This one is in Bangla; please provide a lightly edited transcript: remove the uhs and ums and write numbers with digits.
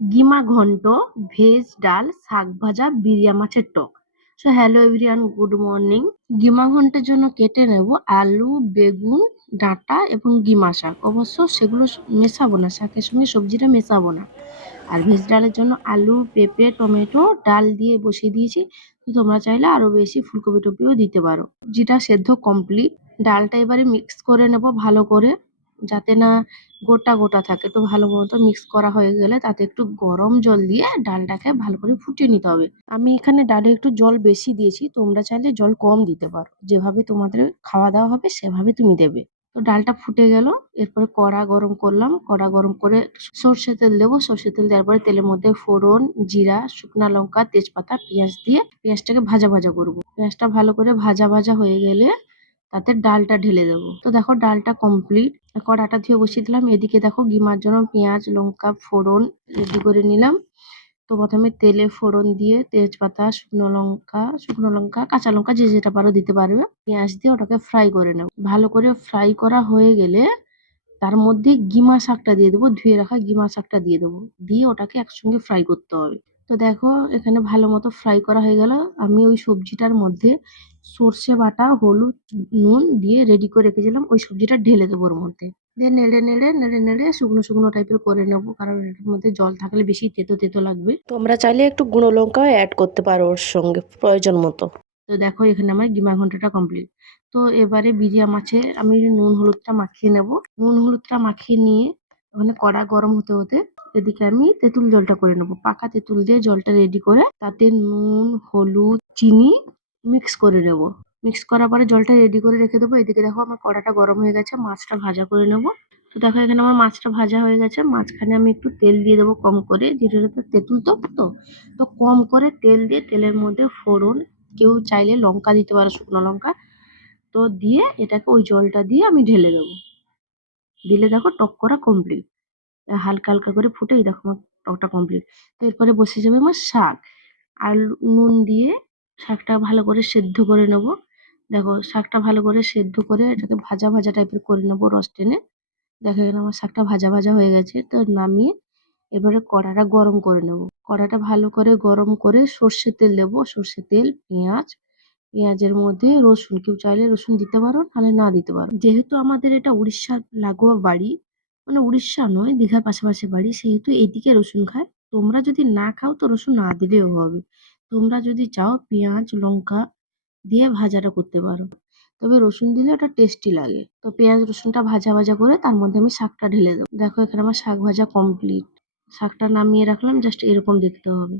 গিমা ঘন্ট, ভেজ ডাল, শাক ভাজা, বিরিয়া মাছের টক। So hello everyone, good morning. গিমা ঘন্টের জন্য কেটে নেব আলু, বেগুন, ডাঁটা এবং গিমা শাক। অবশ্য সেগুলো মেশাবো না, শাকের সঙ্গে সবজিটা মেশাবো না। আর ভেজ ডালের জন্য আলু, পেঁপে, টমেটো, ডাল দিয়ে বসিয়ে দিয়েছি। তো তোমরা চাইলে আরো বেশি ফুলকপি টপিও দিতে পারো। যেটা সেদ্ধ কমপ্লিট, ডালটা এবারে মিক্স করে নেব ভালো করে, যাতে না গোটা গোটা থাকে। তো ভালো মতো মিক্স করা হয়ে গেলে তাতে একটু গরম জল দিয়ে ডালটাকে ভালো করে ফুটিয়ে নিতে হবে। আমি এখানে ডালে একটু জল বেশি দিয়েছি, তোমরা চাইলে জল কম দিতে পারো। যেভাবে তোমাদের খাওয়া দাওয়া হবে সেভাবে তুমি দেবে। তো ডালটা ফুটে গেল, এরপরে কড়া গরম করলাম, কড়া গরম করে সর্ষে তেল দেবো। সর্ষে তেল দেওয়ার পরে তেলের মধ্যে ফোড়ন, জিরা, শুকনা লঙ্কা, তেজপাতা, পেঁয়াজ দিয়ে পেঁয়াজটাকে ভাজা ভাজা করবো। পেঁয়াজটা ভালো করে ভাজা ভাজা হয়ে গেলে তাতে ডালটা ঢেলে দেবো। তো দেখো ডালটা কমপ্লিট। কড়াটা ধুয়ে বসিয়ে দিলাম। এদিকে দেখো গিমার জন্য পেঁয়াজ, লঙ্কা, ফোড়ন রেডি করে নিলাম। তো প্রথমে তেলে ফোড়ন দিয়ে তেজপাতা, শুকনো লঙ্কা, কাঁচা লঙ্কা যে যেটা পারো দিতে পারবে, পেঁয়াজ দিয়ে ওটাকে ফ্রাই করে নেব। ভালো করে ফ্রাই করা হয়ে গেলে তার মধ্যে গিমা শাকটা দিয়ে দেবো, ধুয়ে রাখা গিমা শাকটা দিয়ে দেবো। দিয়ে ওটাকে একসঙ্গে ফ্রাই করতে হবে। তো দেখো এখানে ভালো মতো ফ্রাই করা হয়ে গেল। আমি ওই সবজিটার মধ্যে সর্ষে বাটা, হলুদ, নুন দিয়ে রেডি করে রেখেছিলাম, ওই সবজিটা ঢেলে দেবো ওর মধ্যে। দিয়ে নেড়ে শুকনো শুকনো টাইপের করে নেবো, কারণ এটার মধ্যে জল থাকলে বেশি তেতো তেতো লাগবে। তোমরা চাইলে একটু গুঁড়ো লঙ্কাও অ্যাড করতে পারো ওর সঙ্গে প্রয়োজন মতো। তো দেখো এখানে আমার গিমা ঘন্টটা কমপ্লিট। তো এবারে বিরিয়া মাছে আমি নুন হলুদটা মাখিয়ে নেব। নুন হলুদটা মাখিয়ে নিয়ে ওখানে কড়া গরম হতে হতে এদিকে আমি তেঁতুল জলটা করে নেবো। পাকা তেঁতুল দিয়ে জলটা রেডি করে তাতে নুন, হলুদ, চিনি মিক্স করে নেবো। মিক্স করার পরে জলটা রেডি করে রেখে দেবো। এদিকে দেখো আমার কড়াটা গরম হয়ে গেছে, মাছটা ভাজা করে নেবো। তো দেখো এখানে আমার মাছটা ভাজা হয়ে গেছে। মাঝখানে আমি একটু তেল দিয়ে দেবো কম করে, যেটা তেঁতুল তো তো তো কম করে তেল দিয়ে তেলের মধ্যে ফোড়ন, কেউ চাইলে লঙ্কা দিতে পারো, শুকনো লঙ্কা। তো দিয়ে এটাকে ওই জলটা দিয়ে আমি ঢেলে দেবো। দিলে দেখো টক করা কমপ্লিট। হালকা হালকা করে ফুটে এই দেখো আমার টকটা কমপ্লিট। তো এরপরে বসে যাবে আমার শাক। আর নুন দিয়ে শাকটা ভালো করে সেদ্ধ করে নেব। দেখো শাকটা ভালো করে সেদ্ধ করে এটাকে ভাজা ভাজা টাইপের করে নেবো রস টেনে। দেখো এখানে আমার শাকটা ভাজা ভাজা হয়ে গেছে। তো নামিয়ে এবারে কড়াটা গরম করে নেব। কড়াটা ভালো করে গরম করে সর্ষের তেল দেবো। সর্ষের তেল, পেঁয়াজ, পেঁয়াজের মধ্যে রসুন, কেউ চাইলে রসুন দিতে পারো, নাহলে না দিতে পারো। যেহেতু আমাদের এটা উড়িষ্যার লাগোয়া বাড়ি, মানে উড়িষ্যা নয়, দীঘার পাশাপাশি বাড়ি, সেহেতু এইদিকে রসুন খায়। তোমরা যদি না খাও তো রসুন না দিলেও হবে। তোমরা যদি চাও পেঁয়াজ, লঙ্কা দিয়ে ভাজাটা করতে পারো, তবে রসুন দিলে ওটা টেস্টি লাগে। তো পেঁয়াজ রসুনটা ভাজা ভাজা করে তার মধ্যে আমি শাকটা ঢেলে দেবো। দেখো এখানে আমার শাক ভাজা কমপ্লিট। শাকটা নামিয়ে রাখলাম, জাস্ট এরকম দেখতে হবে।